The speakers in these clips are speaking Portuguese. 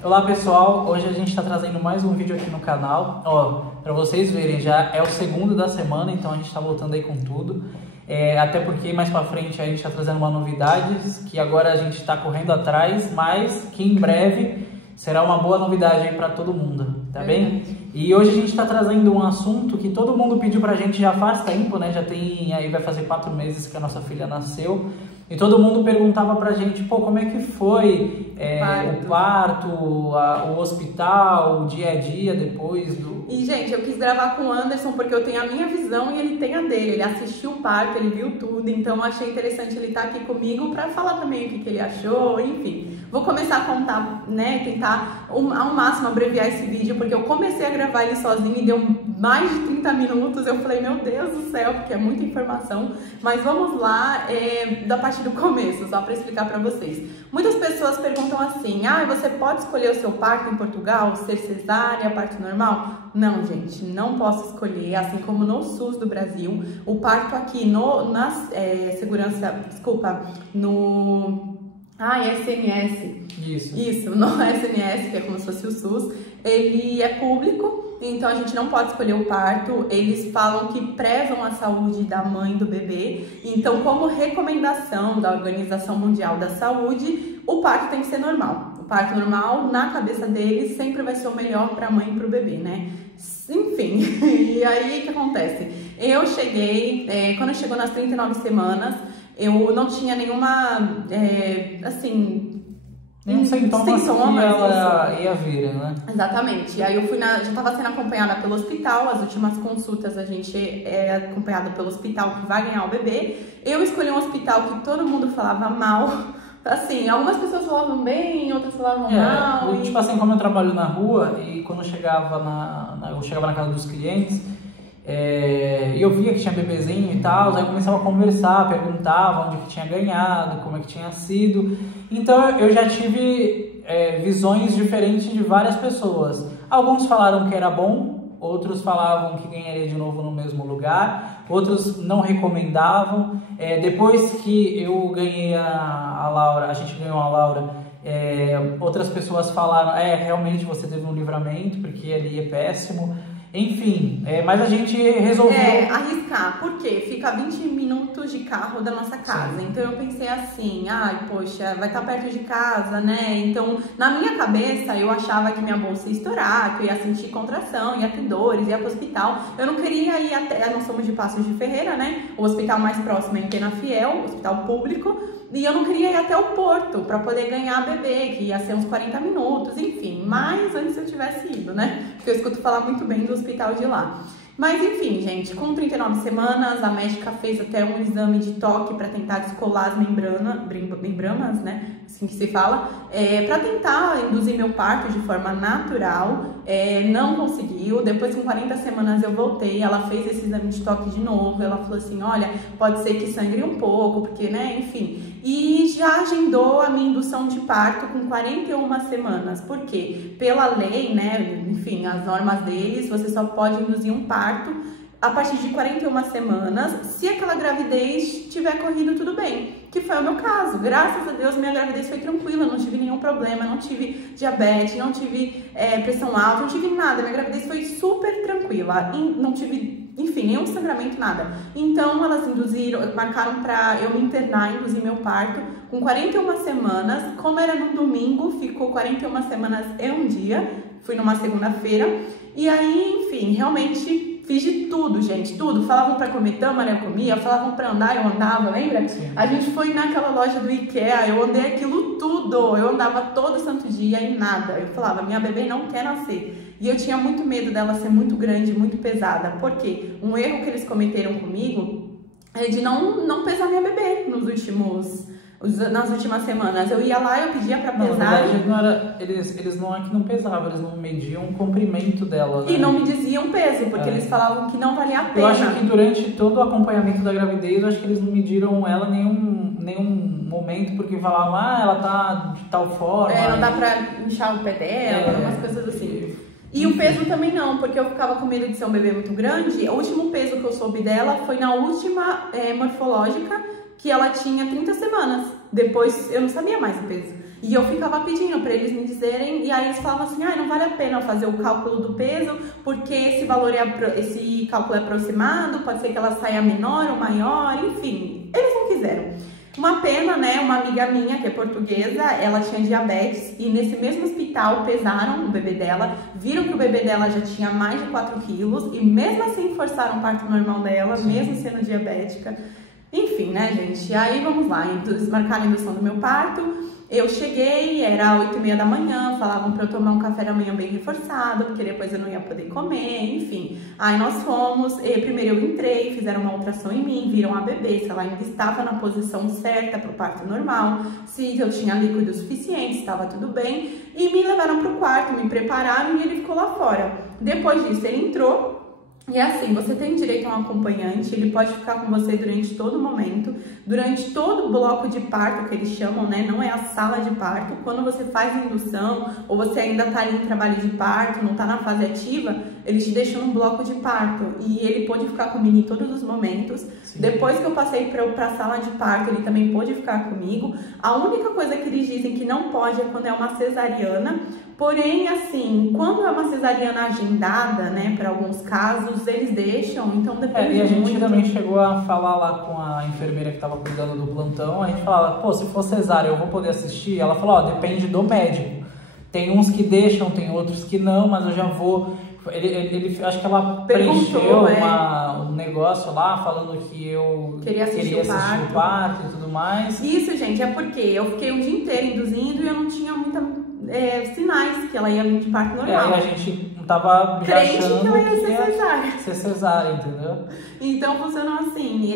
Olá pessoal, hoje a gente está trazendo mais um vídeo aqui no canal. Ó, para vocês verem, já é o segundo da semana, então a gente está voltando aí com tudo. Até porque mais para frente a gente está trazendo uma novidade que agora a gente está correndo atrás, mas que em breve será uma boa novidade aí para todo mundo, tá bem? E hoje a gente está trazendo um assunto que todo mundo pediu pra gente já faz tempo, né? Já tem, aí vai fazer 4 meses que a nossa filha nasceu. E todo mundo perguntava pra gente, pô, como é que foi o parto, o hospital, o dia a dia depois do... E, gente, eu quis gravar com o Anderson porque eu tenho a minha visão e ele tem a dele. Ele assistiu o parto, ele viu tudo, então eu achei interessante ele estar aqui comigo pra falar também o que ele achou, enfim. Vou começar a contar, né, tentar ao máximo abreviar esse vídeo, porque eu comecei a gravar ele sozinho e deu mais de 30 minutos. Eu falei, meu Deus do céu, porque é muita informação. Mas vamos lá, da parte do começo, só para explicar para vocês. Muitas pessoas perguntam assim, você pode escolher o seu parto em Portugal, ser cesárea, parto normal? Não, gente, não posso escolher, assim como no SUS do Brasil, o parto aqui no SNS. Isso, no SNS, que é como se fosse o SUS, ele é público, então a gente não pode escolher o parto. Eles falam que prezam a saúde da mãe e do bebê, então como recomendação da Organização Mundial da Saúde, o parto tem que ser normal. O parto normal, na cabeça deles, sempre vai ser o melhor para a mãe e para o bebê, né? Enfim, e aí o que acontece? Eu cheguei, quando chegou nas 39 semanas, eu não tinha nenhuma, nenhum sintoma que ela ia vir, né? Exatamente. Aí eu fui já estava sendo acompanhada pelo hospital, as últimas consultas a gente é acompanhada pelo hospital que vai ganhar o bebê. Eu escolhi um hospital que todo mundo falava mal. Assim, algumas pessoas falavam bem, outras falavam mal. Tipo assim, como eu trabalho na rua e quando eu chegava na casa dos clientes, eu via que tinha bebezinho e tal, aí eu começava a conversar, perguntava onde que tinha ganhado, como é que tinha sido. Então eu já tive visões diferentes de várias pessoas. Alguns falaram que era bom, outros falavam que ganharia de novo no mesmo lugar, outros não recomendavam. Depois que eu ganhei a Laura, a gente ganhou a Laura, outras pessoas falaram, realmente você teve um livramento, porque ali é péssimo. Enfim, mas a gente resolveu... arriscar, porque fica a 20 minutos de carro da nossa casa. Sim. Então eu pensei assim, poxa, vai estar perto de casa, né? Então, na minha cabeça, eu achava que minha bolsa ia estourar, que eu ia sentir contração, ia ter dores, ia pro hospital. Eu não queria ir até, nós somos de Passos de Ferreira, né? O hospital mais próximo é em Penafiel, hospital público. E eu não queria ir até o Porto para poder ganhar bebê, que ia ser uns 40 minutos, enfim. Mas antes eu tivesse ido, né? Porque eu escuto falar muito bem do hospital de lá. Mas enfim, gente, com 39 semanas, a médica fez até um exame de toque para tentar descolar as membranas, né? Assim que se fala, para tentar induzir meu parto de forma natural. Não conseguiu. Depois, com 40 semanas, eu voltei. Ela fez esse exame de toque de novo. Ela falou assim: olha, pode ser que sangre um pouco, porque, né, enfim. E já agendou a minha indução de parto com 41 semanas. Por quê? Pela lei, né, enfim, as normas deles, você só pode induzir um parto a partir de 41 semanas, se aquela gravidez tiver corrido tudo bem, que foi o meu caso. Graças a Deus, minha gravidez foi tranquila, não tive nenhum problema, não tive diabetes, não tive pressão alta, não tive nada. Minha gravidez foi super tranquila, não tive, enfim, nenhum sangramento, nada. Então, elas marcaram pra eu me internar, induzir meu parto com 41 semanas. Como era no domingo, ficou 41 semanas e um dia, fui numa segunda-feira. E aí, enfim, realmente... fiz de tudo, gente, tudo. Falavam pra comer tâmara, eu comia. Falavam pra andar, eu andava, lembra? Sim. A gente foi naquela loja do IKEA, eu andei aquilo tudo. Eu andava todo santo dia e nada. Eu falava, minha bebê não quer nascer. E eu tinha muito medo dela ser muito grande, muito pesada. Por quê? Um erro que eles cometeram comigo é de não pesar minha bebê nas últimas semanas. Eu ia lá, eu pedia pra pesar. Na verdade, não era, eles não é que não pesavam, eles não mediam o comprimento dela, né? E não me diziam peso, porque eles falavam que não valia a pena. Eu acho que durante todo o acompanhamento da gravidez, eu acho que eles não mediram ela nenhum momento, porque falavam, ela tá de tal forma. Não dá pra inchar o pé dela, umas coisas assim. E o peso também não, porque eu ficava com medo de ser um bebê muito grande. O último peso que eu soube dela foi na última morfológica, que ela tinha 30 semanas. Depois eu não sabia mais o peso. E eu ficava pedindo para eles me dizerem, e aí eles falavam assim, ah, não vale a pena fazer o cálculo do peso, porque esse cálculo é aproximado, pode ser que ela saia menor ou maior, enfim, eles não quiseram. Uma pena, né? Uma amiga minha, que é portuguesa, ela tinha diabetes e nesse mesmo hospital pesaram o bebê dela, viram que o bebê dela já tinha mais de 4 quilos e mesmo assim forçaram o parto normal dela, mesmo sendo diabética. Enfim, né, gente? Aí vamos lá, marcaram a indução do meu parto. Eu cheguei, era 8h30 da manhã, falavam para eu tomar um café da manhã bem reforçado, porque depois eu não ia poder comer, enfim. Aí nós fomos, e primeiro eu entrei, fizeram uma ultrassom em mim, viram a bebê, se ela ainda estava na posição certa para o parto normal, se eu tinha líquido suficiente, se estava tudo bem, e me levaram para o quarto, me prepararam e ele ficou lá fora. Depois disso ele entrou. E assim, você tem direito a um acompanhante, ele pode ficar com você durante todo o momento, durante todo o bloco de parto que eles chamam, né? Não é a sala de parto. Quando você faz a indução ou você ainda tá ali em trabalho de parto, não tá na fase ativa, eles te deixam no bloco de parto e ele pode ficar comigo em todos os momentos. Sim. Depois que eu passei pra sala de parto, ele também pôde ficar comigo. A única coisa que eles dizem que não pode é quando é uma cesariana. Porém, assim, quando é uma cesariana agendada, né, para alguns casos, eles deixam, então depende e a gente muito. também chegou a falar lá com a enfermeira que estava cuidando do plantão, a gente falava, pô, se for cesárea eu vou poder assistir? Ela falou, ó, depende do médico. Tem uns que deixam, tem outros que não, mas eu já vou... Ele acho que ela preencheu um negócio lá falando que eu queria assistir o parto e tudo mais. Isso, gente, é porque eu fiquei um dia inteiro induzindo e eu não tinha muita... sinais que ela ia vir de parto normal. E a gente não tava achando que ela ia ser cesárea, entendeu? Então funcionou assim,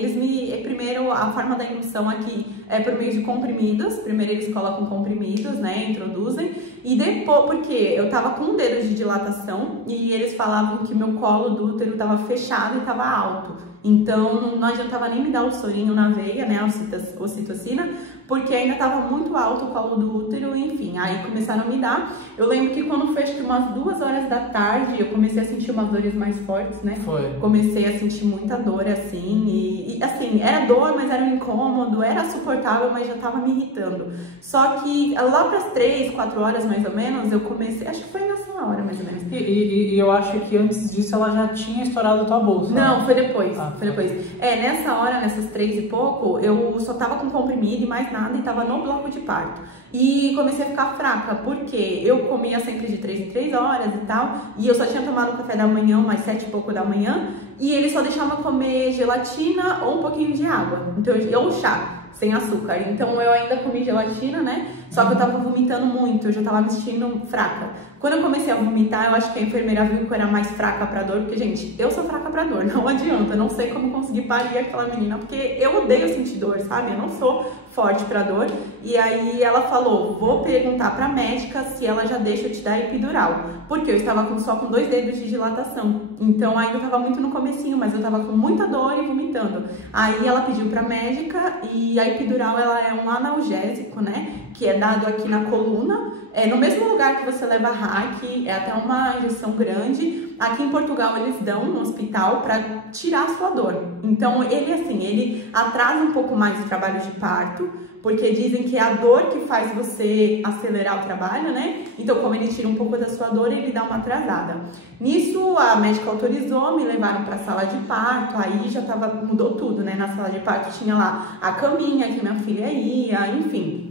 primeiro a forma da indução aqui é por meio de comprimidos, primeiro eles colocam comprimidos, né, introduzem, e depois, porque eu tava com um dedo de dilatação e eles falavam que meu colo do útero tava fechado e tava alto. Então não adiantava nem me dar o sorinho na veia, né, a ocitocina, porque ainda estava muito alto o colo do útero, enfim, aí começaram a me dar. Eu lembro que quando foi acho que umas 2 horas da tarde, eu comecei a sentir umas dores mais fortes, né? Foi. Comecei a sentir muita dor, assim, e assim, era dor, mas era um incômodo, era suportável, mas já tava me irritando. Só que lá pras 3, 4 horas mais ou menos, eu comecei, acho que foi nessa hora mais ou menos. E eu acho que antes disso ela já tinha estourado a tua bolsa. Não, né? foi depois, foi depois. Nessa hora, nessas 3 e pouco, eu só tava com comprimido e mais nada, e tava no bloco de parto. E comecei a ficar fraca, porque eu comia sempre de 3 em 3 horas e tal, e eu só tinha tomado café da manhã, umas 7 e pouco da manhã, e ele só deixava comer gelatina ou um pouquinho de água, então, ou chá, sem açúcar. Então eu ainda comi gelatina, né? Só que eu tava vomitando muito, eu já tava me sentindo fraca. Quando eu comecei a vomitar, eu acho que a enfermeira viu que eu era mais fraca pra dor, porque, gente, eu sou fraca pra dor, não adianta, eu não sei como conseguir parir aquela menina, porque eu odeio sentir dor, sabe? Eu não sou forte pra dor. E aí ela falou, vou perguntar pra médica se ela já deixa eu te dar epidural, porque eu estava só com 2 dedos de dilatação, então ainda tava muito no comecinho, mas eu tava com muita dor e vomitando. Aí ela pediu pra médica, e a epidural, ela é um analgésico, né, que é dado aqui na coluna, no mesmo lugar que você leva RAC, é até uma injeção grande. Aqui em Portugal eles dão no hospital para tirar a sua dor. Então ele atrasa um pouco mais o trabalho de parto, porque dizem que é a dor que faz você acelerar o trabalho, né? Então como ele tira um pouco da sua dor, ele dá uma atrasada. Nisso a médica autorizou, me levaram para a sala de parto, aí já mudou tudo, né? Na sala de parto tinha lá a caminha que minha filha ia, enfim.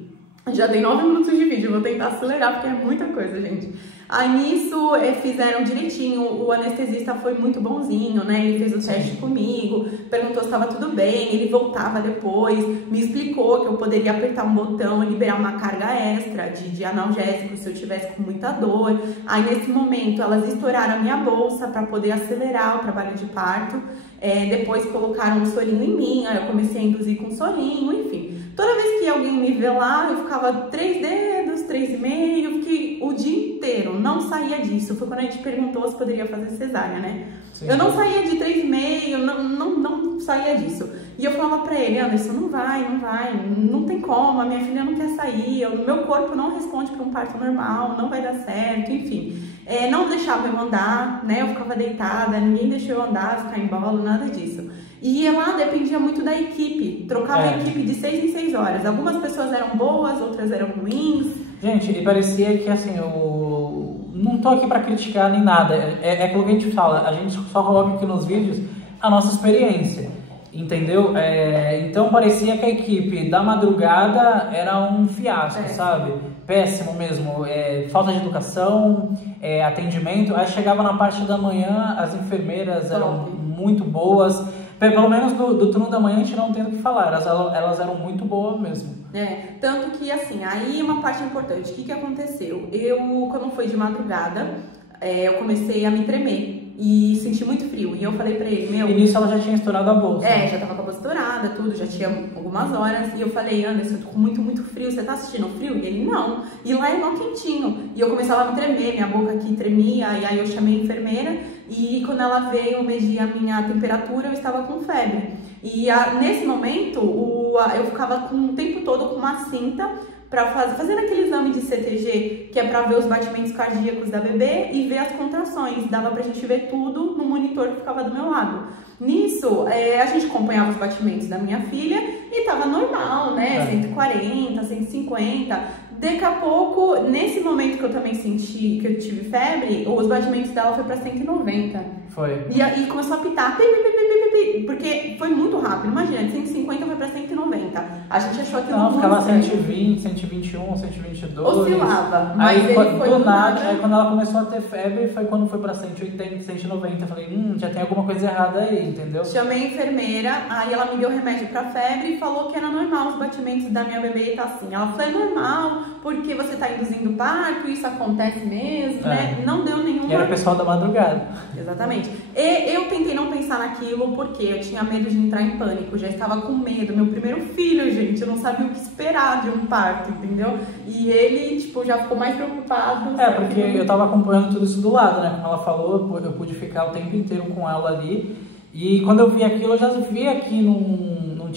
Já tem 9 minutos de vídeo, vou tentar acelerar porque é muita coisa, gente. Aí nisso fizeram direitinho, o anestesista foi muito bonzinho, né? Ele fez o teste comigo, perguntou se estava tudo bem, ele voltava depois, me explicou que eu poderia apertar um botão e liberar uma carga extra de analgésico se eu tivesse com muita dor. Aí nesse momento elas estouraram a minha bolsa para poder acelerar o trabalho de parto. Depois colocaram um sorinho em mim, aí eu comecei a induzir com sorinho, enfim. Toda vez que alguém me vê lá, eu ficava 3 dedos, 3,5, eu fiquei o dia inteiro, não saía disso. Foi quando a gente perguntou se poderia fazer cesárea, né? Sim. Eu não saía de 3,5, não saía disso. E eu falava pra ele, Anderson, não vai, não tem como, a minha filha não quer sair, o meu corpo não responde pra um parto normal, não vai dar certo, enfim. Não deixava eu andar, né? Eu ficava deitada, ninguém deixou eu andar, ficar em bola, nada disso. E lá dependia muito da equipe, trocava a equipe de 6 em 6 horas. Algumas pessoas eram boas, outras eram ruins. Gente, e parecia que, assim, eu não tô aqui pra criticar nem nada. É aquilo que a gente fala, a gente só coloca aqui nos vídeos a nossa experiência, entendeu? Então parecia que a equipe da madrugada era um fiasco, sabe? Péssimo mesmo. Falta de educação, atendimento. Aí chegava na parte da manhã, as enfermeiras eram muito boas. Pelo menos do turno da manhã a gente não tem o que falar, elas eram muito boas mesmo. Tanto que assim, aí uma parte importante, o que aconteceu? Quando foi de madrugada, eu comecei a me tremer e senti muito frio. E eu falei pra ele, E nisso ela já tinha estourado a bolsa. Já tava com a bolsa estourada, tudo, já tinha algumas horas. E eu falei, Anderson, eu tô com muito frio, você tá assistindo frio? E ele, não. E lá é mó quentinho. E eu começava a me tremer, minha boca aqui tremia, e aí eu chamei a enfermeira. E quando ela veio medir a minha temperatura, eu estava com febre. E nesse momento, eu ficava o tempo todo com uma cinta para fazendo aquele exame de CTG, que é para ver os batimentos cardíacos da bebê e ver as contrações. Dava pra gente ver tudo no monitor que ficava do meu lado. Nisso, a gente acompanhava os batimentos da minha filha e tava normal, né? 140, 150. Daqui a pouco, nesse momento que eu também senti que eu tive febre, os batimentos dela foi pra 190. Foi. E começou a pitar, porque foi muito rápido. Imagina, de 150 foi pra 190. A gente achou aquilo muito ficava 120, 121, 122. Oscilava. Mas aí, ele foi do nada, aí quando ela começou a ter febre, foi quando foi pra 180, 190. Eu falei, já tem alguma coisa errada aí, entendeu? Chamei a enfermeira, aí ela me deu remédio pra febre e falou que era normal os batimentos da minha bebê tá assim. Ela falou, é normal, porque você tá induzindo parto, isso acontece mesmo, né? Não deu nenhuma... E era o pessoal da madrugada. Exatamente. E eu tentei não pensar naquilo porque eu tinha medo de entrar em pânico, já estava com medo. Meu primeiro filho, gente, eu não sabia o que esperar de um parto, entendeu? E ele, tipo, já ficou mais preocupado. Porque eu tava acompanhando tudo isso do lado, né? Como ela falou, eu pude ficar o tempo inteiro com ela ali. E quando eu vi aquilo, eu já via que não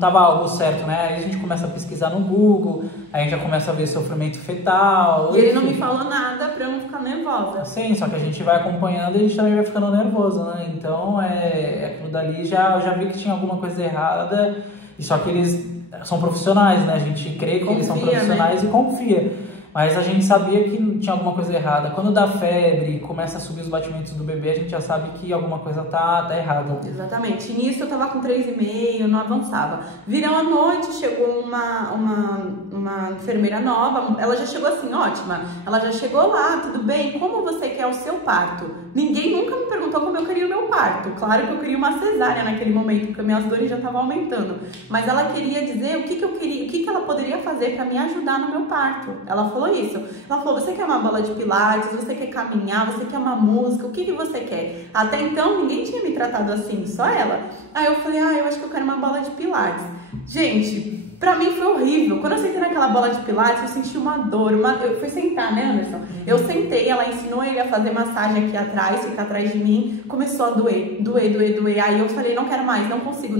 tava algo certo, né? Aí a gente começa a pesquisar no Google, aí já começa a ver sofrimento fetal. E ele não me falou nada pra eu não ficar nervosa. Sim, só que a gente vai acompanhando e a gente também vai ficando nervoso, né? Então, aquilo dali eu já vi que tinha alguma coisa errada, e só que eles são profissionais, né? A gente crê que eles são profissionais, né? E confia. Mas a gente sabia que tinha alguma coisa errada. Quando dá febre, começa a subir os batimentos do bebê, a gente já sabe que alguma coisa tá errada. Exatamente. Nisso eu tava com 3,5, não avançava. Virou a noite, chegou uma enfermeira nova. Ela já chegou assim, ótima. Ela já chegou lá, tudo bem? Como você quer o seu parto? Ninguém nunca me perguntou como eu queria o meu parto. Claro que eu queria uma cesárea naquele momento, porque minhas dores já estavam aumentando. Mas ela queria dizer o que eu queria, o que ela poderia fazer para me ajudar no meu parto. Ela falou isso. Ela falou, você quer uma bola de pilates, você quer caminhar, você quer uma música, o que você quer? Até então, ninguém tinha me tratado assim, só ela. Aí eu falei, eu acho que eu quero uma bola de pilates. Gente, pra mim foi horrível. Quando eu sentei naquela bola de pilates, eu senti uma dor. Eu fui sentar, né, Anderson? Eu sentei, ela ensinou ele a fazer massagem aqui atrás, ficar atrás de mim. Começou a doer. Aí eu falei, não quero mais, não consigo.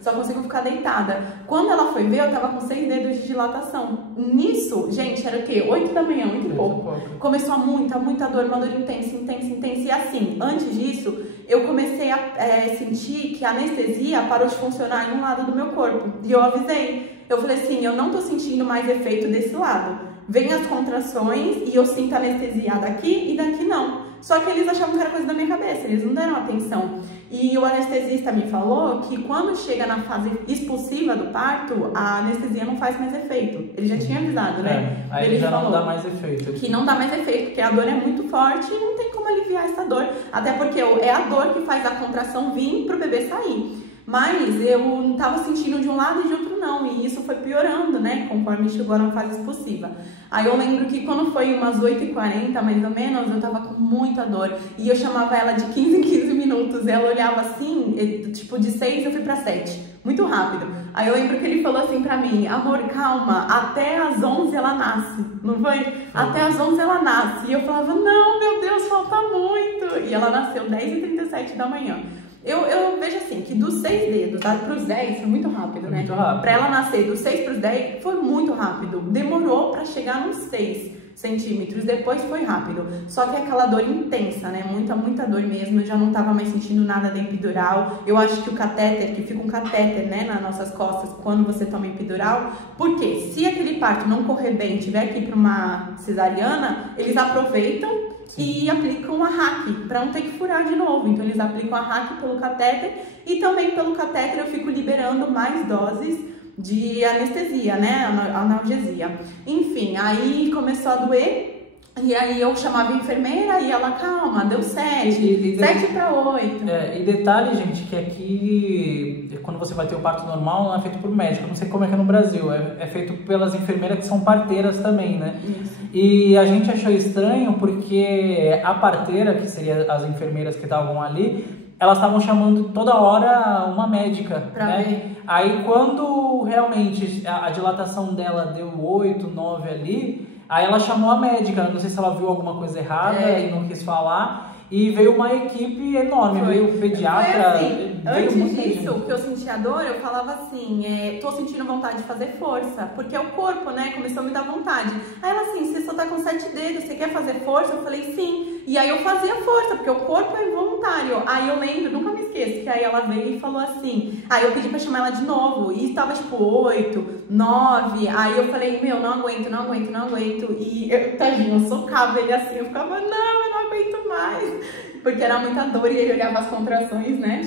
Só consigo ficar deitada. Quando ela foi ver, eu tava com 6 dedos de dilatação. Nisso, gente, era o quê? 8 da manhã, 8 e pouco. Começou muita dor, uma dor intensa. E assim, antes disso, eu comecei a sentir que a anestesia parou de funcionar em um lado do meu corpo. E eu avisei. Eu falei assim, eu não tô sentindo mais efeito desse lado. Vem as contrações e eu sinto anestesia daqui e daqui não. Só que eles achavam que era coisa da minha cabeça, eles não deram atenção. E o anestesista me falou que quando chega na fase expulsiva do parto, a anestesia não faz mais efeito. Ele já tinha avisado, né? Aí ele já não dá mais efeito. Que não dá mais efeito, porque a dor é muito forte e não tem como aliviar essa dor. Até porque é a dor que faz a contração vir pro bebê sair. Mas eu não tava sentindo de um lado e de outro não, e isso foi piorando, né, conforme chegou na fase expulsiva. Aí eu lembro que quando foi umas 8h40, mais ou menos, eu tava com muita dor, e eu chamava ela de 15 em 15 minutos, e ela olhava assim, tipo de 6 eu fui pra 7, muito rápido. Aí eu lembro que ele falou assim pra mim, amor, calma, até às 11 ela nasce, não foi? Até às 11 ela nasce, e eu falava, não, meu Deus, falta muito, e ela nasceu 10h37 da manhã. Eu vejo assim, que dos 6 dedos para os 10 foi muito rápido, né? Muito rápido. Pra ela nascer dos 6 para os 10 foi muito rápido. Demorou pra chegar nos 6 centímetros, depois foi rápido. Só que aquela dor intensa, né? Muita dor mesmo. Eu já não tava mais sentindo nada da epidural. Eu acho que o catéter, que fica um catéter, né, nas nossas costas quando você toma epidural, porque se aquele parto não correr bem, tiver que ir pra uma cesariana, eles aproveitam e aplicam a RAC, para não ter que furar de novo. Então eles aplicam a RAC pelo catéter e também pelo catéter eu fico liberando mais doses de anestesia, né, analgesia. Enfim, aí começou a doer. E aí eu chamava a enfermeira e ela, calma, deu 7, 7 para 8. E detalhe, gente, que aqui, quando você vai ter o parto normal, não é feito por médico. Eu não sei como é que é no Brasil, é feito pelas enfermeiras que são parteiras também, né? Isso. E a gente achou estranho porque a parteira, que seria as enfermeiras que estavam ali, elas estavam chamando toda hora uma médica, pra né? ver. Aí quando realmente a dilatação dela deu 8, 9 ali, aí ela chamou a médica, não sei se ela viu alguma coisa errada e não quis falar, e veio uma equipe enorme, veio o pediatra, foi assim, veio antes muita disso, gente. que eu sentia dor, eu falava assim, tô sentindo vontade de fazer força, porque o corpo, né, começou a me dar vontade. Aí ela assim, você só tá com 7 dedos, você quer fazer força? Eu falei, sim. E aí eu fazia força, porque o corpo é involuntário. Aí eu lembro, nunca me esqueço, que aí ela veio e falou assim, aí eu pedi pra chamar ela de novo, e estava tipo 8, 9, aí eu falei, meu, não aguento. E eu, tadinho, eu socava ele assim, eu ficava, não, eu não aguento mais. Porque era muita dor e ele olhava as contrações, né?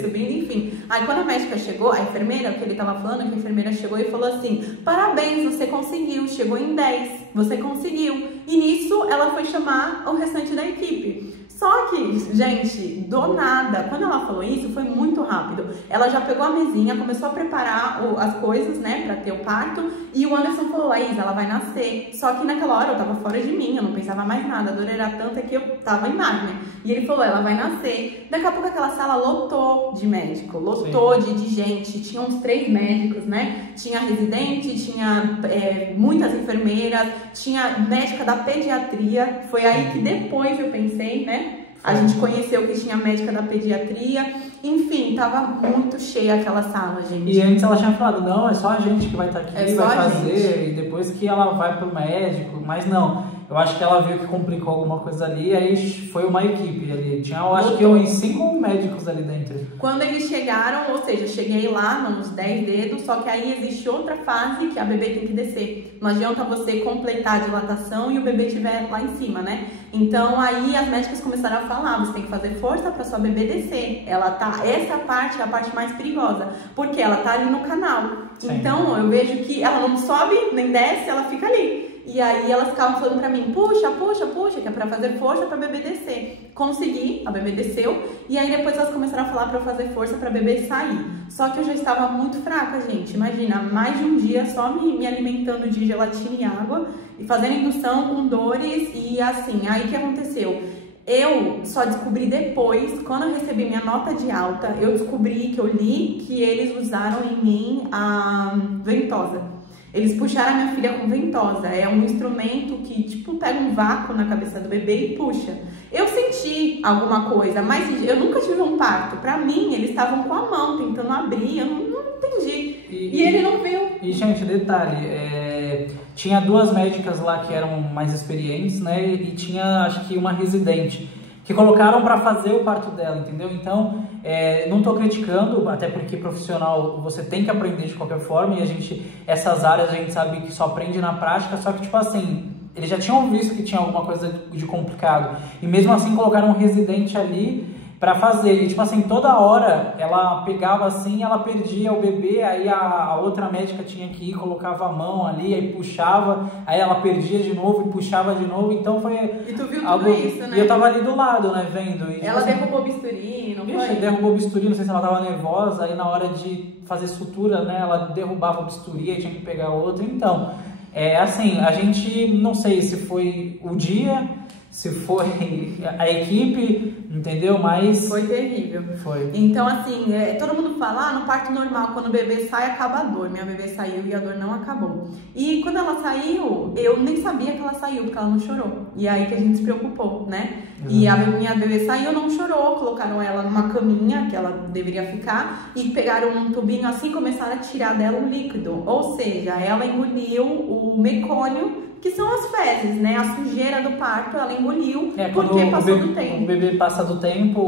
Subindo, enfim. Aí quando a médica chegou, a enfermeira, que ele tava falando, que a enfermeira chegou e falou assim, parabéns, você conseguiu, chegou em 10, você conseguiu. E nisso ela foi chamar o restante da equipe. Só que, gente, do nada, quando ela falou isso, foi muito rápido. Ela já pegou a mesinha, começou a preparar as coisas, né, pra ter o parto. E o Anderson falou, Laís, ela vai nascer. Só que naquela hora eu tava fora de mim, eu não pensava mais nada. A dor era tanta que eu tava em mar, né? E ele falou, ela vai nascer. Daqui a pouco aquela sala lotou de médico, lotou de gente. Tinha uns 3 médicos, né? Tinha residente, tinha muitas enfermeiras, tinha médica da pediatria. Foi aí que depois eu pensei, né? A gente conheceu que tinha médica da pediatria. Enfim, tava muito cheia aquela sala, gente. E antes ela tinha falado, não, é só a gente que vai estar aqui, É vai fazer, e depois que ela vai pro médico, mas não. Eu acho que ela viu que complicou alguma coisa ali, aí foi uma equipe ali. Tinha, eu acho que uns 5 médicos ali dentro. Quando eles chegaram, ou seja, cheguei lá nos 10 dedos, só que aí existe outra fase que a bebê tem que descer. Não adianta você completar a dilatação e o bebê estiver lá em cima, né? Então aí as médicas começaram a falar, você tem que fazer força para sua bebê descer. Essa parte é a parte mais perigosa, porque ela tá ali no canal. Sim. Então eu vejo que ela não sobe nem desce, ela fica ali. E aí elas ficavam falando pra mim, puxa, que é pra fazer força pra bebê descer. Consegui, a bebê desceu, e aí depois elas começaram a falar pra eu fazer força pra bebê sair. Só que eu já estava muito fraca, gente. Imagina, mais de um dia só me alimentando de gelatina e água, e fazendo indução com dores, e assim, aí o que aconteceu? Eu só descobri depois, quando eu recebi minha nota de alta, eu descobri que eu li que eles usaram em mim a ventosa. Eles puxaram a minha filha com ventosa. É um instrumento que, tipo, pega um vácuo na cabeça do bebê e puxa. Eu senti alguma coisa, mas eu nunca tive um parto. Pra mim, eles estavam com a mão tentando abrir, eu não entendi. E ele não viu. E, gente, detalhe, tinha 2 médicas lá que eram mais experientes, né? E tinha, acho que, uma residente, que colocaram para fazer o parto dela, entendeu? Então, não tô criticando, até porque profissional você tem que aprender de qualquer forma, e essas áreas a gente sabe que só aprende na prática, só que tipo assim, eles já tinham visto que tinha alguma coisa de complicado, e mesmo assim colocaram um residente ali para fazer, e tipo assim, toda hora ela pegava assim, ela perdia o bebê, aí a outra médica tinha que ir, colocava a mão ali, aí puxava, aí ela perdia de novo e puxava de novo, então foi... E tu viu tudo isso, né? E eu tava ali do lado, né, vendo. E, ela derrubou o bisturi, não foi? Derrubou o bisturi, não sei se ela tava nervosa, aí na hora de fazer sutura, né, ela derrubava o bisturi, aí tinha que pegar outro, então... assim, a gente não sei se foi o dia, se foi a equipe, entendeu? Mas foi terrível. Foi. Então, assim, todo mundo fala, no parto normal, quando o bebê sai, acaba a dor. Minha bebê saiu e a dor não acabou. E quando ela saiu, eu nem sabia que ela saiu, porque ela não chorou. E aí que a gente se preocupou, né? E a minha bebê saiu, não chorou, colocaram ela numa caminha, que ela deveria ficar, e pegaram um tubinho assim e começaram a tirar dela o líquido. Ou seja, ela engoliu o mecônio, que são as fezes, né? A sujeira do parto, ela engoliu, porque passou do tempo. O bebê passa do tempo,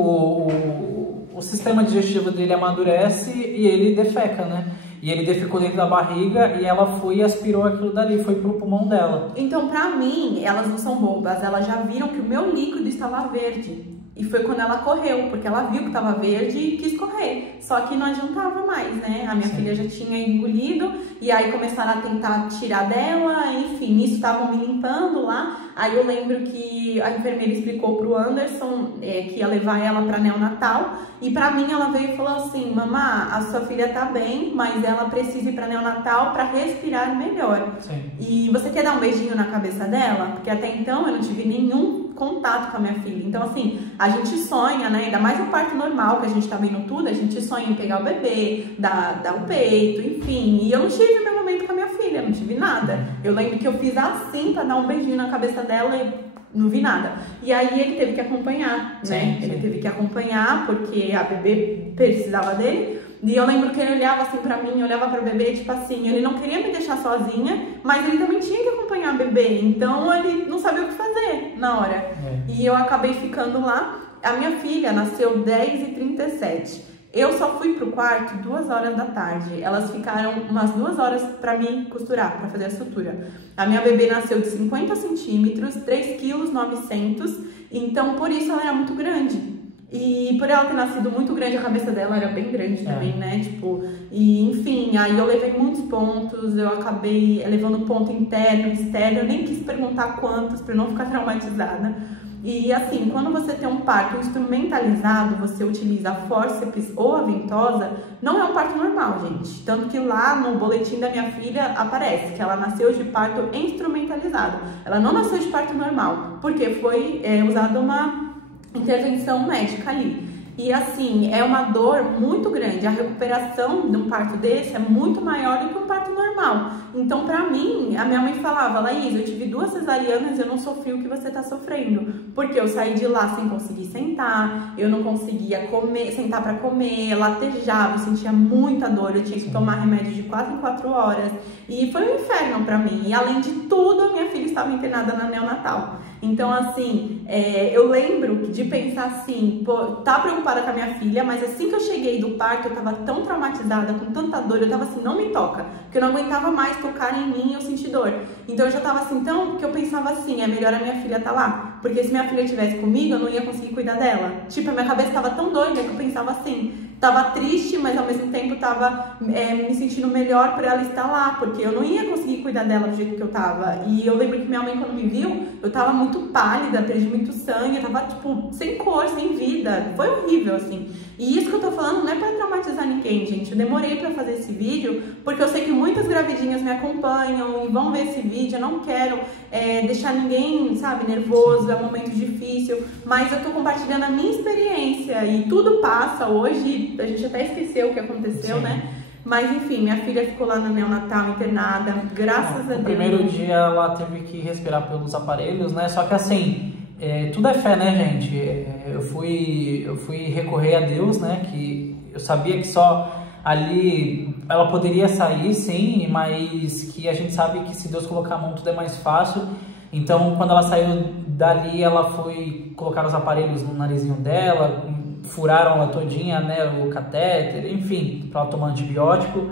o sistema digestivo dele amadurece e ele defeca, né? E ele defecou dentro da barriga e ela foi e aspirou aquilo dali, foi pro pulmão dela. Então, pra mim, elas não são bobas, elas já viram que o meu líquido estava verde. E foi quando ela correu, porque ela viu que estava verde e quis correr. Só que não adiantava mais, né? A minha filha já tinha engolido e aí começaram a tentar tirar dela, enfim, nisso estavam me limpando lá. Aí eu lembro que a enfermeira explicou pro Anderson que ia levar ela pra neonatal. E pra mim ela veio e falou assim, mamá, a sua filha tá bem, mas ela precisa ir pra neonatal pra respirar melhor. Sim. E você quer dar um beijinho na cabeça dela? Porque até então eu não tive nenhum contato com a minha filha. Então, assim, a gente sonha, né? Ainda mais no parto normal, que a gente tá vendo tudo, a gente sonha em pegar o bebê, dar o peito, enfim. E eu não tive meu momento com a minha filha, não tive nada. Eu lembro que eu fiz assim pra dar um beijinho na cabeça dela e não vi nada. E aí ele teve que acompanhar, né? Ele teve que acompanhar porque a bebê precisava dele. E eu lembro que ele olhava assim pra mim, olhava pra bebê, tipo assim, ele não queria me deixar sozinha, mas ele também tinha que acompanhar a bebê, então ele não sabia o que fazer na hora. E eu acabei ficando lá. A minha filha nasceu 10h37. Eu só fui pro quarto 2 horas da tarde. Elas ficaram umas 2 horas pra me costurar, pra fazer a sutura. A minha bebê nasceu de 50 centímetros, 3,9 kg, então por isso ela era muito grande. E por ela ter nascido muito grande, a cabeça dela era bem grande também, né? Tipo, e enfim, aí eu levei muitos pontos, eu acabei levando ponto interno, externo, eu nem quis perguntar quantos pra não ficar traumatizada. E assim, quando você tem um parto instrumentalizado, você utiliza a fórceps ou a ventosa, não é um parto normal, gente. Tanto que lá no boletim da minha filha aparece que ela nasceu de parto instrumentalizado. Ela não nasceu de parto normal, porque foi usada uma intervenção médica ali. E assim, é uma dor muito grande. A recuperação de um parto desse é muito maior do que um parto normal. Então, pra mim, a minha mãe falava, Laís, eu tive 2 cesarianas e eu não sofri o que você tá sofrendo. Porque eu saí de lá sem conseguir sentar, eu não conseguia comer, sentar pra comer, latejava, eu sentia muita dor, eu tinha que tomar remédio de 4 em 4 horas. E foi um inferno pra mim. E além de tudo, a minha filha estava internada na neonatal. Então, assim, eu lembro de pensar assim, pô, tá preocupada com a minha filha, mas assim que eu cheguei do parto, eu tava tão traumatizada, com tanta dor, eu tava assim, não me toca, porque eu não aguentava mais tocar em mim e eu senti dor. Então eu já tava assim, então, que eu pensava assim, é melhor a minha filha tá lá, porque se minha filha estivesse comigo, eu não ia conseguir cuidar dela. Tipo, a minha cabeça tava tão doida que eu pensava assim, tava triste, mas ao mesmo tempo tava me sentindo melhor por ela estar lá, porque eu não ia conseguir cuidar dela do jeito que eu tava. E eu lembro que minha mãe, quando me viu, eu tava muito pálida, perdi muito sangue, eu tava, tipo, sem cor, sem vida. Foi horrível, assim. E isso que eu tô falando não é pra traumatizar ninguém, gente. Eu demorei pra fazer esse vídeo, porque eu sei que muitas gravidinhas me acompanham e vão ver esse vídeo. Eu não quero deixar ninguém, sabe, nervoso, é um momento difícil. Mas eu tô compartilhando a minha experiência e tudo passa hoje. A gente até esqueceu o que aconteceu, né? Mas enfim, minha filha ficou lá na neonatal internada, graças a Deus. No primeiro dia ela teve que respirar pelos aparelhos, né? Só que assim, tudo é fé, né, gente? Eu fui recorrer a Deus, né? Que eu sabia que só ali ela poderia sair, sim, mas que a gente sabe que se Deus colocar a mão tudo é mais fácil. Então, quando ela saiu dali, ela foi colocar os aparelhos no narizinho dela, furaram ela todinha, né, o catéter, enfim, para ela tomar antibiótico.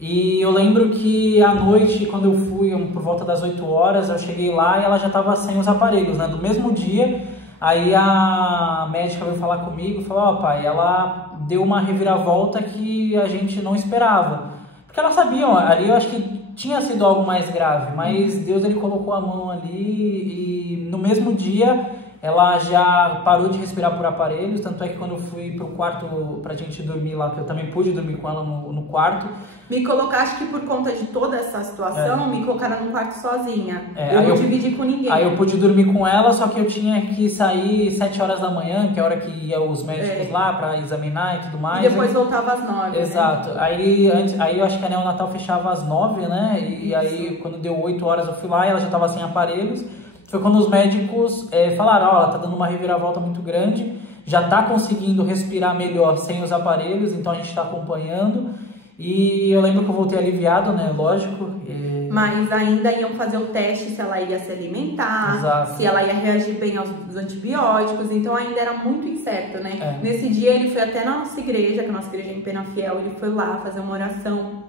E eu lembro que à noite, quando eu fui, por volta das 8 horas, eu cheguei lá e ela já estava sem os aparelhos, né, no mesmo dia. Aí a médica veio falar comigo e falou, ó, pai, ela deu uma reviravolta que a gente não esperava. Porque elas sabiam, ali eu acho que tinha sido algo mais grave, mas Deus, ele colocou a mão ali e no mesmo dia ela já parou de respirar por aparelhos, tanto é que quando eu fui pro quarto pra gente dormir lá, que eu também pude dormir com ela no quarto. Me colocar, acho que por conta de toda essa situação, me colocaram no quarto sozinha. Eu não dividi com ninguém. Aí eu pude dormir com ela, só que eu tinha que sair 7 horas da manhã, que é a hora que iam os médicos lá pra examinar e tudo mais. E depois voltava às 9. Exato. Né? Aí eu acho que a neonatal fechava às 9, né? E aí quando deu 8 horas eu fui lá e ela já tava sem aparelhos. Foi quando os médicos falaram, ela tá dando uma reviravolta muito grande, já tá conseguindo respirar melhor sem os aparelhos, então a gente tá acompanhando. E eu lembro que eu voltei aliviado, né? Lógico. Mas ainda iam fazer o teste se ela ia se alimentar, Exato. Se ela ia reagir bem aos antibióticos, então ainda era muito incerto, né? Nesse dia ele foi até na nossa igreja, que a nossa igreja é em Penafiel, ele foi lá fazer uma oração,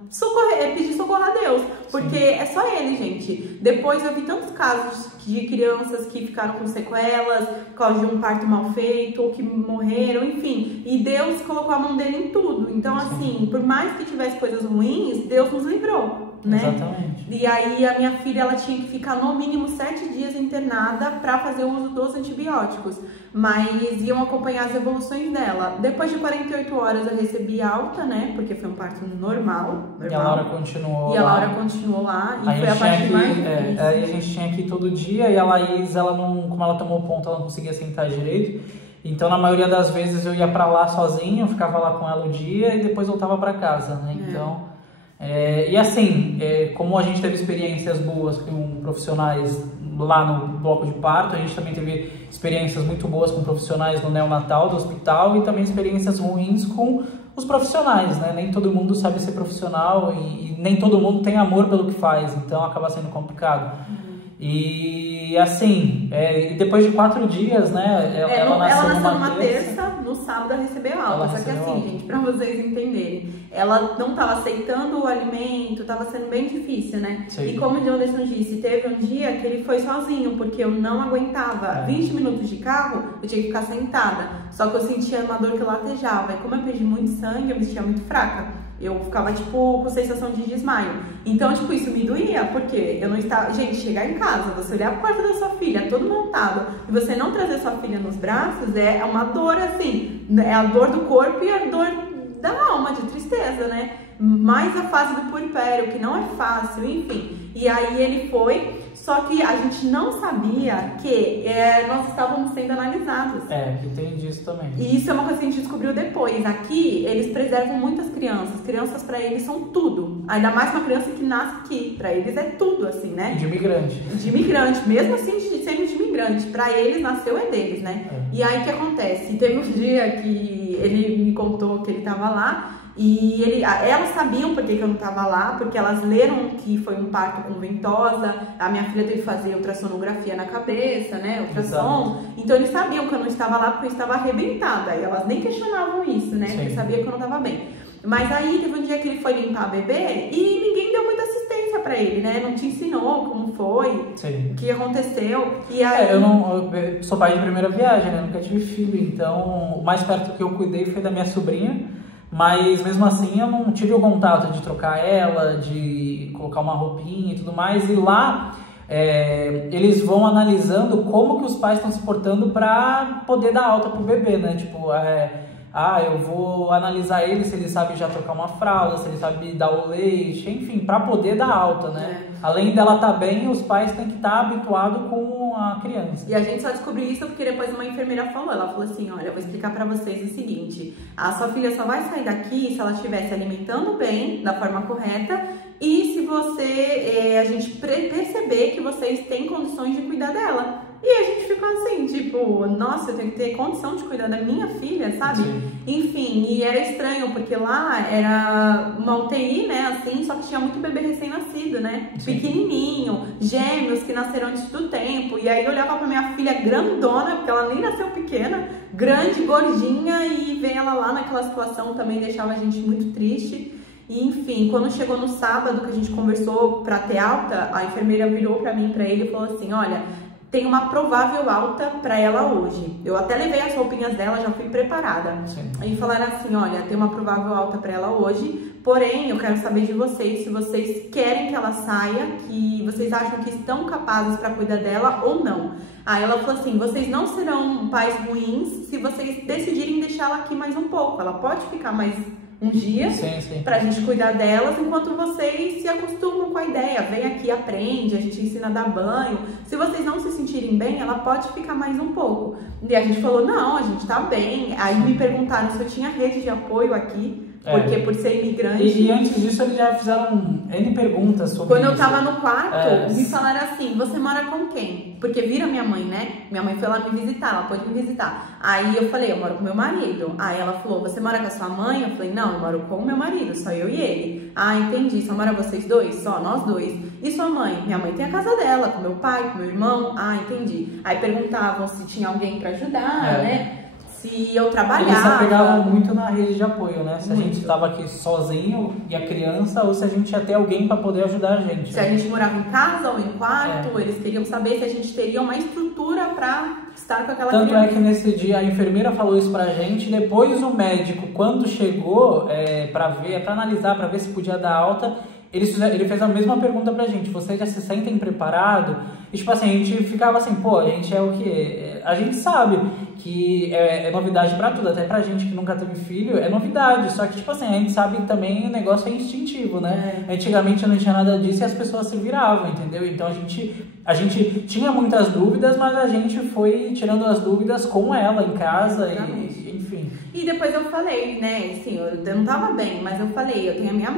pedir socorro a Deus, porque é só ele, gente. Depois eu vi tantos casos de crianças que ficaram com sequelas por causa de um parto mal feito, ou que morreram, enfim. E Deus colocou a mão dele em tudo. Então, assim, por mais que tivesse coisas ruins, Deus nos livrou. Né? Exatamente. E aí a minha filha, ela tinha que ficar no mínimo 7 dias internada para fazer o uso dos antibióticos, mas iam acompanhar as evoluções dela. Depois de 48 horas eu recebi alta, né? Porque foi um parto normal. E a Laura continuou lá. E a Laura continuou lá e aí foi a parte mais difícil. Aí a gente tinha que ir todo dia e a Laís, ela não, como ela tomou ponto, ela não conseguia sentar direito. Então, na maioria das vezes eu ia para lá sozinho, eu ficava lá com ela o dia e depois voltava para casa, né? Então, e assim, como a gente teve experiências boas com profissionais lá no bloco de parto, a gente também teve experiências muito boas com profissionais no neonatal do hospital e também experiências ruins com os profissionais, né? Nem todo mundo sabe ser profissional e nem todo mundo tem amor pelo que faz, então acaba sendo complicado. E assim, depois de 4 dias, né? Ela nasceu numa terça, no sábado ela recebeu alta. Só que assim, gente, pra vocês entenderem, ela não estava aceitando o alimento, estava sendo bem difícil, né? Sim. E como o Jonderson disse, teve um dia que ele foi sozinho, porque eu não aguentava. 20 minutos de carro, eu tinha que ficar sentada. Só que eu sentia uma dor que eu latejava. E como eu perdi muito sangue, eu me sentia muito fraca. Eu ficava, tipo, com sensação de desmaio. Então, tipo, isso me doía, porque eu não estava... Gente, chegar em casa, você olhar pro quarto da sua filha, todo montado, e você não trazer sua filha nos braços, é uma dor, assim, é a dor do corpo e a dor da alma, de tristeza, né? Mais a fase do puerpério, que não é fácil, enfim. E aí ele foi, só que a gente não sabia que nós estávamos sendo analisados. Que tem disso também. E isso é uma coisa que a gente descobriu depois. Aqui, eles preservam muitas crianças. Crianças, pra eles, são tudo. Ainda mais uma criança que nasce aqui. Pra eles é tudo, assim, né? De imigrante. De imigrante. Mesmo assim, sendo de imigrante. Pra eles, nasceu é deles, né? E aí, o que acontece? Teve um dia que ele me contou que ele tava lá. E elas sabiam por que eu não estava lá, porque elas leram que foi um parto com ventosa, a minha filha teve que fazer ultrassonografia na cabeça, né, ultrassom, então eles sabiam que eu não estava lá porque eu estava arrebentada, e elas nem questionavam isso, né, porque sabiam que eu não estava bem. Mas aí teve um dia que ele foi limpar a bebê e ninguém deu muita assistência pra ele, né, não te ensinou como foi, o que aconteceu, e aí... Eu sou pai de primeira viagem, né, nunca tive filho, então o mais perto que eu cuidei foi da minha sobrinha. Mas mesmo assim eu não tive o contato de trocar ela, de colocar uma roupinha e tudo mais. E lá eles vão analisando como que os pais estão se portando para poder dar alta pro bebê, né? Tipo, eu vou analisar ele se ele sabe já trocar uma fralda, se ele sabe dar o leite, enfim, para poder dar alta, né? Além dela estar bem, os pais têm que estar habituados com a criança. E a gente só descobriu isso porque depois uma enfermeira falou, ela falou assim, olha, eu vou explicar pra vocês o seguinte, a sua filha só vai sair daqui se ela estiver se alimentando bem, da forma correta, e se a gente perceber que vocês têm condições de cuidar dela. E a gente ficou assim, tipo, nossa, eu tenho que ter condição de cuidar da minha filha, sabe? Sim. Enfim, e era estranho, porque lá era uma UTI, né, assim, só que tinha muito bebê recém-nascido, né? Sim. Pequenininho, gêmeos que nasceram antes do tempo. E aí eu olhava pra minha filha grandona, porque ela nem nasceu pequena, grande, gordinha, e ver ela lá naquela situação também deixava a gente muito triste. E, enfim, quando chegou no sábado que a gente conversou pra ter alta, a enfermeira virou pra mim, pra ele e falou assim, olha, tem uma provável alta para ela hoje. Eu até levei as roupinhas dela, já fui preparada. Sim. Aí falaram assim, olha, tem uma provável alta para ela hoje, porém, eu quero saber de vocês, se vocês querem que ela saia, que vocês acham que estão capazes para cuidar dela ou não. Aí ela falou assim, vocês não serão pais ruins se vocês decidirem deixar ela aqui mais um pouco. Ela pode ficar mais uns dias pra gente cuidar delas, enquanto vocês se acostumam com a ideia. Vem aqui, aprende, a gente ensina a dar banho. Se vocês não se sentirem bem, ela pode ficar mais um pouco. E a gente falou, não, a gente tá bem. Aí me perguntaram se eu tinha rede de apoio aqui. Porque por ser imigrante... E antes disso eles já fizeram N perguntas sobre Quando isso. eu tava no quarto, me falaram assim, você mora com quem? Porque vira minha mãe, né? Minha mãe foi lá me visitar, ela pôde me visitar. Aí eu falei, eu moro com meu marido. Aí ela falou, você mora com a sua mãe? Eu falei, não, eu moro com o meu marido, só eu e ele. Ah, entendi, só mora vocês dois? Só nós dois. E sua mãe? Minha mãe tem a casa dela, com meu pai, com meu irmão. Ah, entendi. Aí perguntavam se tinha alguém pra ajudar, né? Se eu trabalhava... Eles se apegavam muito na rede de apoio, né? Se a gente estava aqui sozinho e a criança, ou se a gente ia ter alguém para poder ajudar a gente. Se a gente morava em casa ou em quarto, eles queriam saber se a gente teria uma estrutura para estar com aquela criança. Tanto é que nesse dia a enfermeira falou isso pra gente, depois o médico, quando chegou para analisar, para ver se podia dar alta, ele fez a mesma pergunta pra gente, vocês já se sentem preparados? E tipo assim, a gente ficava assim, pô, a gente é o quê? A gente sabe que é novidade pra tudo, até pra gente que nunca teve filho, é novidade, só que tipo assim, a gente sabe que também o negócio é instintivo, né? Antigamente não tinha nada disso e as pessoas se viravam, entendeu? Então a gente tinha muitas dúvidas, mas a gente foi tirando as dúvidas com ela em casa e enfim. E depois eu falei, né, assim, eu não tava bem, mas eu falei, eu tenho a minha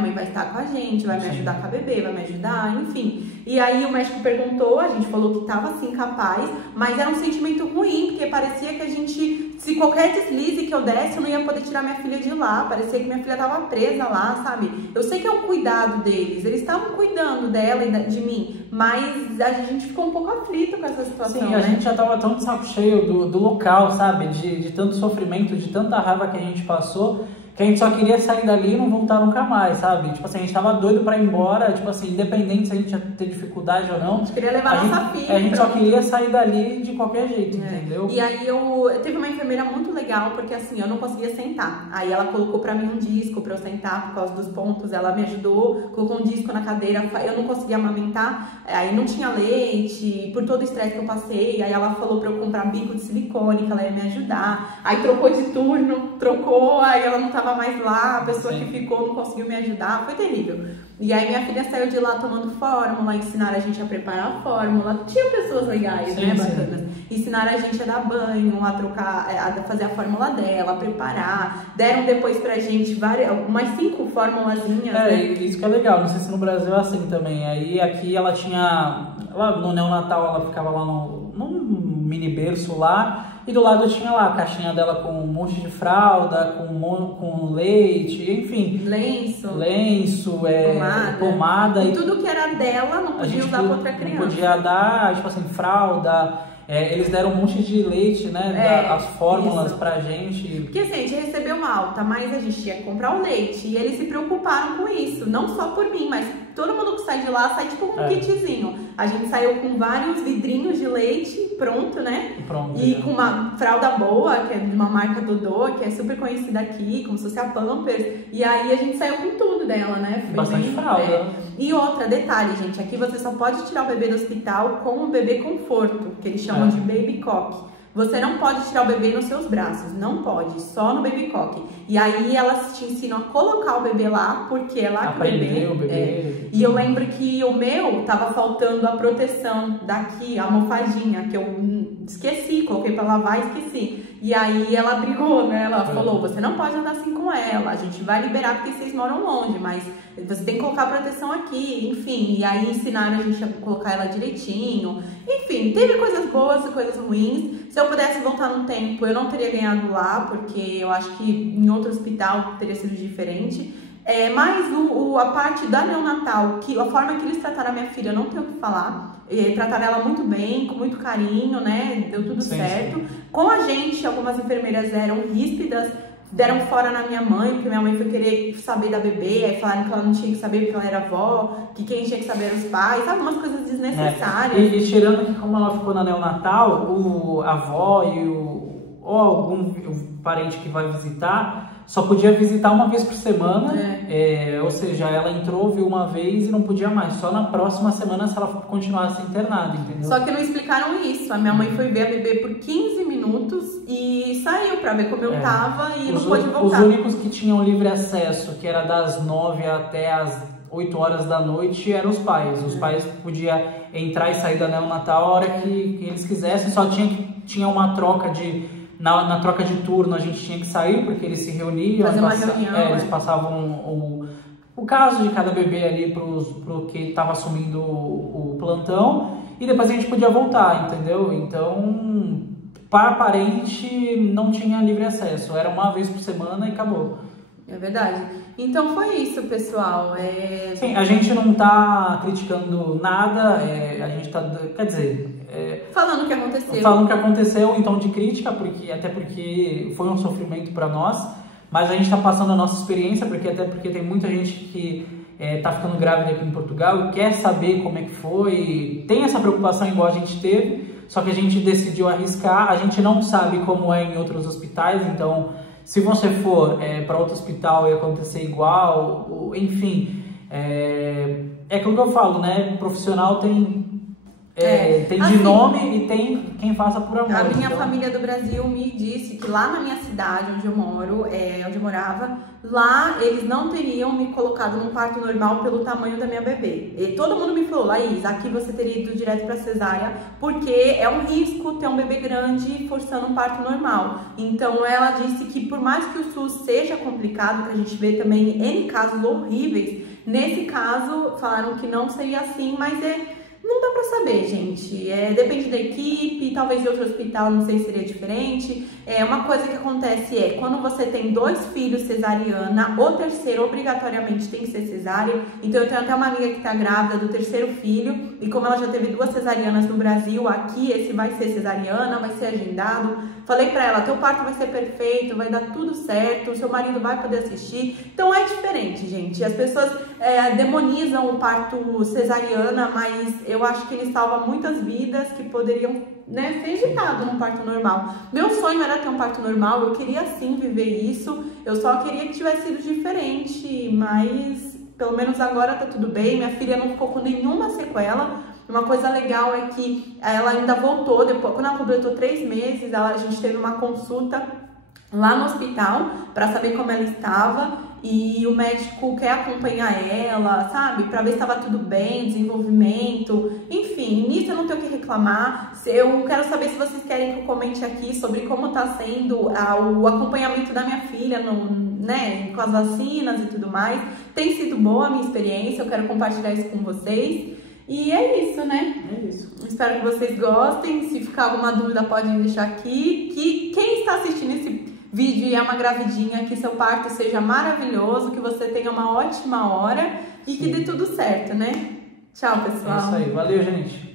mãe vai estar com a gente, vai me ajudar com a bebê, vai me ajudar, enfim. E aí o médico perguntou, a gente falou que tava sim capaz, mas era um sentimento ruim, porque parecia que a gente, se qualquer deslize que eu desse, eu não ia poder tirar minha filha de lá, parecia que minha filha tava presa lá, sabe? Eu sei que é o cuidado deles, eles estavam cuidando dela e de mim, mas a gente ficou um pouco aflito com essa situação. Sim, a gente já tava tão de saco cheio do local, sabe? De tanto sofrimento, de tanta raiva que a gente passou, que a gente só queria sair dali e não voltar nunca mais, sabe? Tipo assim, a gente tava doido pra ir embora, tipo assim, independente se a gente ia ter dificuldade ou não. A gente queria levar nossa filha. A gente só queria sair dali de qualquer jeito, entendeu? E aí eu teve uma enfermeira muito legal, porque assim, eu não conseguia sentar. Aí ela colocou pra mim um disco pra eu sentar por causa dos pontos, ela me ajudou, colocou um disco na cadeira, eu não conseguia amamentar, aí não tinha leite, por todo o estresse que eu passei, aí ela falou pra eu comprar bico de silicone, que ela ia me ajudar. Aí trocou de turno, aí ela não tava mais lá, a pessoa que ficou não conseguiu me ajudar, foi terrível. E aí minha filha saiu de lá tomando fórmula, ensinaram a gente a preparar a fórmula, tinha pessoas legais, né, bacanas. Ensinaram a gente a dar banho, a trocar, a fazer a fórmula dela, a preparar, deram depois pra gente umas 5 formulazinhas, né? Isso que é legal, não sei se no Brasil é assim também. Aí aqui ela tinha, no neonatal ela ficava lá num mini berço lá, e do lado tinha lá a caixinha dela com um monte de fralda, com leite, enfim. Lenço, pomada. E tudo que era dela não podia usar pra outra criança. Não podia dar, tipo assim, fralda. Eles deram um monte de leite, né? As fórmulas pra gente. Porque assim, a gente recebeu uma alta, mas a gente tinha que comprar o leite. E eles se preocuparam com isso. Não só por mim, mas todo mundo que sai de lá sai tipo com um kitzinho. A gente saiu com vários vidrinhos de leite pronto, né? E com uma fralda boa, que é de uma marca Dodô, que é super conhecida aqui, como se fosse a Pampers. E aí a gente saiu com tudo dela, né? Foi bastante fralda. E outra, detalhe, gente, aqui você só pode tirar o bebê do hospital com o bebê conforto, que eles chamam de baby cock. Você não pode tirar o bebê nos seus braços, não pode, só no baby cock. E aí elas te ensinam a colocar o bebê lá, porque é lá que o bebê... E eu lembro que o meu tava faltando a proteção daqui, a almofadinha, que eu esqueci, coloquei pra lavar e esqueci. E aí ela brigou, né? Ela falou, você não pode andar assim com ela, a gente vai liberar porque vocês moram longe, mas você tem que colocar proteção aqui, enfim. E aí ensinaram a gente a colocar ela direitinho. Enfim, teve coisas boas e coisas ruins. Se eu pudesse voltar no tempo, eu não teria ganhado lá, porque eu acho que em outro hospital teria sido diferente. Mas a parte da neonatal, a forma que eles trataram a minha filha, eu não tenho o que falar. Trataram ela muito bem, com muito carinho, né? Deu tudo certo. Com a gente, algumas enfermeiras eram ríspidas, deram fora na minha mãe, porque minha mãe foi querer saber da bebê, aí falaram que ela não tinha que saber porque ela era avó, que quem tinha que saber eram os pais, sabe? Umas coisas desnecessárias. E tirando que como ela ficou na neonatal, a avó ou algum parente que vai visitar, só podia visitar uma vez por semana, ou seja, ela entrou, viu uma vez e não podia mais, só na próxima semana se ela continuasse internada, entendeu? Só que não explicaram isso, a minha mãe foi ver a bebê por 15 minutos e saiu pra ver como eu tava e não pôde voltar. Os únicos que tinham livre acesso, que era das 9 até as 8 horas da noite, eram os pais. Os pais podiam entrar e sair da neonatal a hora que eles quisessem, só tinha uma troca de... Na troca de turno a gente tinha que sair, porque eles se reuniam, fazer uma reunião, eles passavam o caso de cada bebê ali pro que estava assumindo o plantão, e depois a gente podia voltar, entendeu? Então, para parente não tinha livre acesso, era uma vez por semana e acabou. É verdade. Então foi isso, pessoal. Sim, a gente não tá criticando nada, a gente tá, quer dizer... falando o que aconteceu. Falando o que aconteceu em tom de crítica, até porque foi um sofrimento para nós, mas a gente está passando a nossa experiência, até porque tem muita gente que tá ficando grávida aqui em Portugal e quer saber como é que foi, tem essa preocupação igual a gente teve, só que a gente decidiu arriscar, a gente não sabe como é em outros hospitais, então se você for para outro hospital e acontecer igual, enfim, é aquilo que eu falo, né? Profissional tem de assim, nome e tem quem faça por amor. A minha família do Brasil me disse que lá na minha cidade, onde eu moro, onde eu morava, lá eles não teriam me colocado num parto normal pelo tamanho da minha bebê. E todo mundo me falou, Laís, aqui você teria ido direto pra cesárea, porque é um risco ter um bebê grande forçando um parto normal. Então ela disse que por mais que o SUS seja complicado, que a gente vê também N casos horríveis, nesse caso falaram que não seria assim, mas não dá pra saber, gente. Depende da equipe, talvez em outro hospital, não sei se seria diferente. Uma coisa que acontece quando você tem 2 filhos cesariana, o terceiro obrigatoriamente tem que ser cesárea. Então eu tenho até uma amiga que tá grávida do 3º filho, e como ela já teve 2 cesarianas no Brasil, aqui esse vai ser cesariana, vai ser agendado. Falei pra ela, teu parto vai ser perfeito, vai dar tudo certo, o seu marido vai poder assistir. Então é diferente, gente. As pessoas demonizam o parto cesariana, mas eu acho que ele salva muitas vidas que poderiam, né, ser evitado num parto normal. Meu sonho era ter um parto normal, eu queria sim viver isso, eu só queria que tivesse sido diferente, mas pelo menos agora tá tudo bem, minha filha não ficou com nenhuma sequela. Uma coisa legal é que ela ainda voltou, depois, quando ela completou 3 meses, a gente teve uma consulta lá no hospital para saber como ela estava, e o médico quer acompanhar ela, sabe, para ver se estava tudo bem, desenvolvimento, enfim, nisso eu não tenho o que reclamar. Eu quero saber se vocês querem que eu comente aqui sobre como está sendo o acompanhamento da minha filha né, com as vacinas e tudo mais. Tem sido boa a minha experiência, eu quero compartilhar isso com vocês. E é isso, né? É isso. Espero que vocês gostem. Se ficar alguma dúvida, podem deixar aqui. Que quem está assistindo esse vídeo e é uma gravidinha, que seu parto seja maravilhoso, que você tenha uma ótima hora e que dê tudo certo, né? Tchau, pessoal. É isso aí. Valeu, gente.